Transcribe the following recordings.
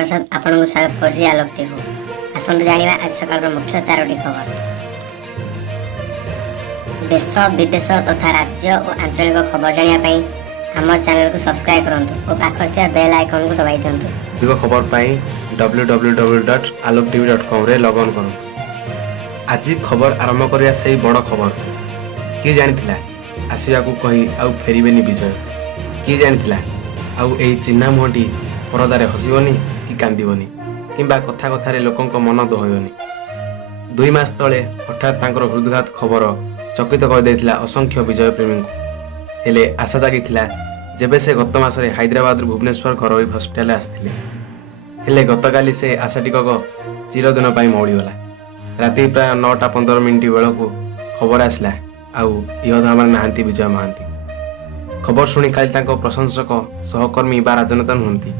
प्रसाद आपन स्वागत कर आलोक टीवी आसंत जानिबा आज सकाळ मुख्य 4टी खबर। देश विदेश तथा राज्य और आंचलिक खबर जानिबा आम चैनल को सब्सक्राइब करंतु और पाखर थिया बेल आइकन को दबाई दियंतु। अधिक खबर पाई www.alokTV.com रे लॉग ऑन करंतु। आज खबर आरंभ करिया सही बड़ खबर कि जानिथिला आसीबा को कहि आउ फेरिबेनी विजय कि जानिथिला आउ एई चिन्हा मुहटी परदारे हसिबनी कि कांदिबनी किंबा कथा कथारे लोकंक मन दोहइबनी। 2 मास तले हठात तांकर हृदघात खबर चकित कर देथिला असंख्य विजय प्रेमी को। हेले आशा जागिथिला जेबे से गत मासरे हैदराबाद भुवनेश्वर घरोई हॉस्पिटल आस्थिले। हेले गतकाली से आशाटिकक चिरदिन पाई मौड़ीगला। राति प्राय 9:15 बेलू खबर आसला आउ इहधामर नाहांती विजय महांती। खबर शुणी खाली तांको प्रशंसक सहकर्मी बा राजनेता नुहंती।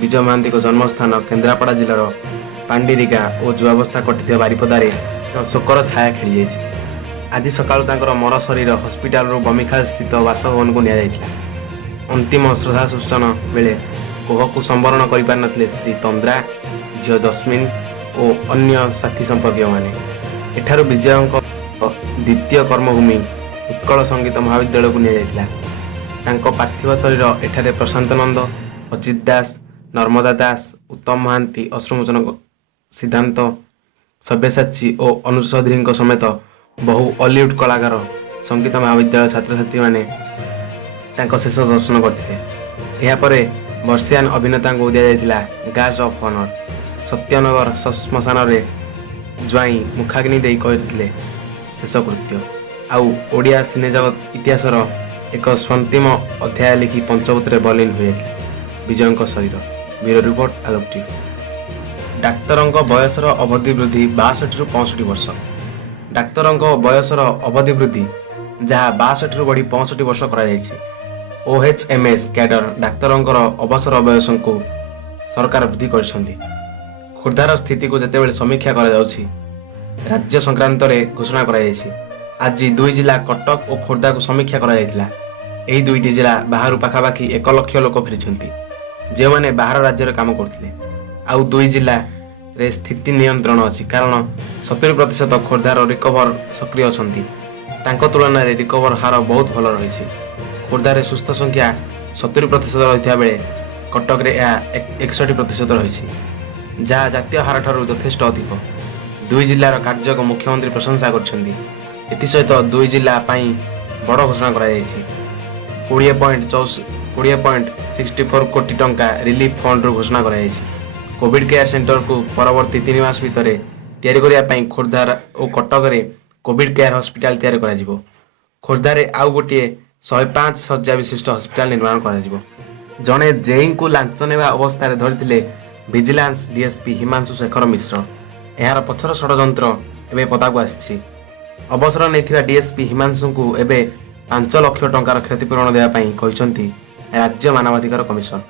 विजय महांती को जन्मस्थान केन्द्रापड़ा जिलार पांडिरी गाँ और जुआवस्था कटि बारिपदारे शोकर छाया खेली जाइछि। आज सकाळु तांकर मर शरीर हॉस्पिटल बमिखाल स्थित बासभवन को निया जाइथिला। अंतिम श्रद्धा सूचन बेले कोह को संवरण कर पार नथिले स्त्री तंद्रा, झियो जस्मिन और अन्य साथी संपर्क माने। एठारु विजयंक द्वितीय कर्मभूमि उत्कल संगीत महाविद्यालय को निया जाइथिला। तांको पार्थिव शरीर एठारे प्रशांत नंद, अजित दास, नर्मदा दास, उत्तम महांती, अश्रुमोचन सिद्धांत, सब्यसाची और अनुज चौधरी समेत बहु हॉलीवुड कलाकार संगीत महाविद्यालय छात्र छात्री माने तांको शेष दर्शन करथिले। एहा परे वर्षियान अभिनेता को दिया जाइथिला गार्ड्स ऑफ ऑनर। सत्यनगर श्मशान रे ज्वाई मुखाग्नि देई कहिथिले शेष कृत्य। आउ ओडिया सिने जगत इतिहासर एक स्वंतिम अध्याय लिखि पंचवत्रे बलिन हुए विजयंक शरीर। ब्यूरो रिपोर्ट आलोक टीवी। डाक्तरंक बयसर अवधि वृद्धि 62 रु 65 वर्ष। डाक्तरंक बयसर अवधि वृद्धि जहाँ 62 रु बढ़ी 65 वर्ष करा जायछि। OHMS कैडर डाक्तरंकर अवसर बयस को सरकार वृद्धि करछन्ति। खुर्धार स्थिति को जेतेबेले समीक्षा करा जाउछि राज्य संक्रांत रे घोषणा करा जायछि। आज 2 जिला कटक और खोर्धा को समीक्षा करा जायतिला। एही 2टी जिला बाहर पाखापाखि 1 लाख लोक फेरिछन्ति जे माने बाहर राज्य रे काम करथिले। आउ 2 जिला रे स्थिति नियंत्रण अछि कारण 70% खोर्धार रिकवर सक्रिय अछन्ति। तांको तुलना रे रिकवर हार बहुत भल रहिछि। खोर्धारे सुस्थ संख्या 70% रहिथिया बेले कटक रे 61% रहिछि जहाँ जातीय हार ठारू यथेष्ट अधिक। 2 जिलार कार्य को मुख्यमंत्री प्रशंसा करछन्ति। एथिसहित 2 जिला पाई बड़ घोषणा करा जायछि। 20.64 कोटी टंका रिलीफ फंड रो घोषणा करा जायछि। कोविड केयर सेंटर को परवर्ती 3 मास भितर तैयारी करिया पई खोर्धा और कटक रे कोविड केयर हॉस्पिटल तैयारी करा जिवो। खोर्धा रे आउ गोटे 105 शଯ୍या विशिष्ट हॉस्पिटल निर्माण करा जिवो। जणे जेई को लांच नेवा अवस्था रे धरिथिले विजिलेंस डीएसपी हिमांशु शेखर मिश्र। एहार पछर षडयंत्र एबे पता को आछि। अवसर नैथिबा डीएसपी हिमांशु को एबे 5 लाख टंकार क्षतिपूरण देवा पई कहिसंती राज्य मानवाधिकार कमिशन।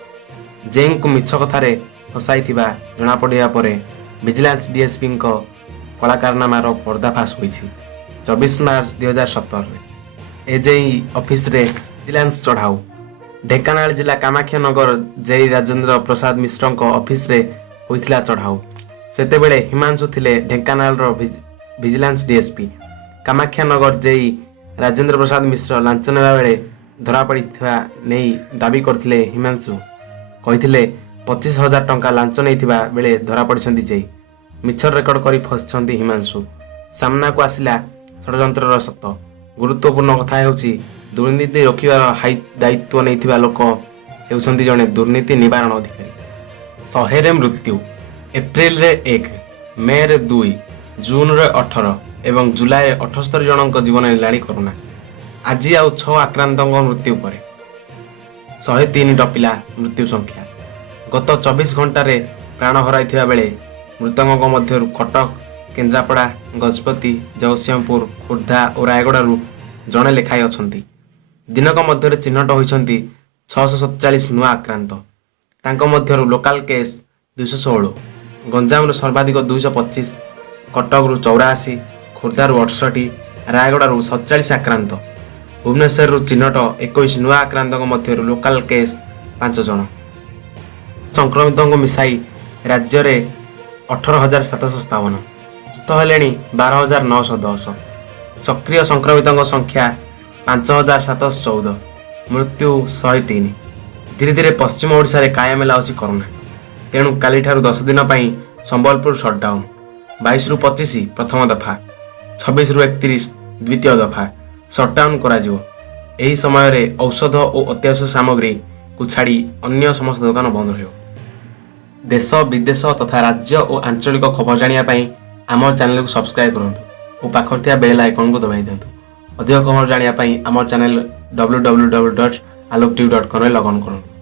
जेई को मिछ कथारे फसाइथिबा जना पड़िया परे विजिलेंस डीएसपी को कलाकारनामार पर्दाफाश होइछि। 24 मार्च 2017 एजेई ऑफिस रे विजिलेंस चढ़ाऊ। ढेंकानाल जिला कामाख्यानगर जेई राजेंद्र प्रसाद मिश्र को ऑफिस रे होइथिला चढ़ाऊ। सेते बेले हिमांशु थिले ढेंकानाल रो vigilance DSP. Kamakhyanagar JE Rajendra Prasad Mishra लांच नेवा बेले धरा पड़िथिबा नेई दाबी करथिले हिमांशु। कहिथिले 25,000 टंका लांच नैथिबा बेले धरा पड़िछन्ति जेई। मिछर रेकर्ड करी फसछन्ति हिमांशु। सामना को आसिला षडयंत्रर सत्य। गुरुत्वपूर्ण कथा हेउछि दुर्नीति रोकिबार दायित्व नैथिबा लोक हेउछन्ति जणे दुर्नीति निवारण अधिकारी। 100 रे मृत्यु। एप्रिल रे 1, मे रे 2, जून रे 18 एवं जुलाई 78 जनक जीवन नेलाणी कोरोना। आज आउ 6 आक्रांत मृत्यु पर 103 टपिला मृत्यु संख्या। गत 24 घंटा रे प्राण हराइथिबा बेले मृतकଙ୍କ ମଧ୍ୟରୁ कटक, केन्द्रापड़ा, गजपति, जगतसिंहपुर, खोर्धा और रायगड़ारू जणे लेखाई अछन्ति। दिनक मध्यरे चिन्हट होइछन्ति 647 नुआ आक्रांत। तांको मध्यरू लोकाल केस 216, गंजाम सर्वाधिक 225, कटक 84, खोर्धारू 68, रायगड़ारू 47 आक्रांत। भुवनेश्वर चिन्हट 21 नुआ आक्रांत मध्यरू लोकाल केस 5 जन। संक्रमित को मिसाई राज्य 18,757 सुस्थ हेले 12,910 सक्रिय संक्रमितों संख्या 5,714 मृत्यु 103 धीरे धीरे पश्चिम ओडिशा रे कायम लाउची कोरोना तेणु काली ठारू 10 दिन पई संबलपुर शटडाउन 22 रु 25 प्रथम दफा 26 रु 31 द्वितीय दफा शटडाउन करा जिवो। एही समय रे औषध और अत्यावश्यक सामग्री को छाड़ी अन्य समस्त दुकान बंद रहियो। देश विदेश तथा राज्य और आंचलिक खबर जानिया पई आम चैनल को सब्सक्राइब करंतु और पाखर थिया बेल आइकन को दबाई दियंतु। अधिक खबर जानिया पई आम चैनल www.alokTV.com रे लॉग ऑन करंतु।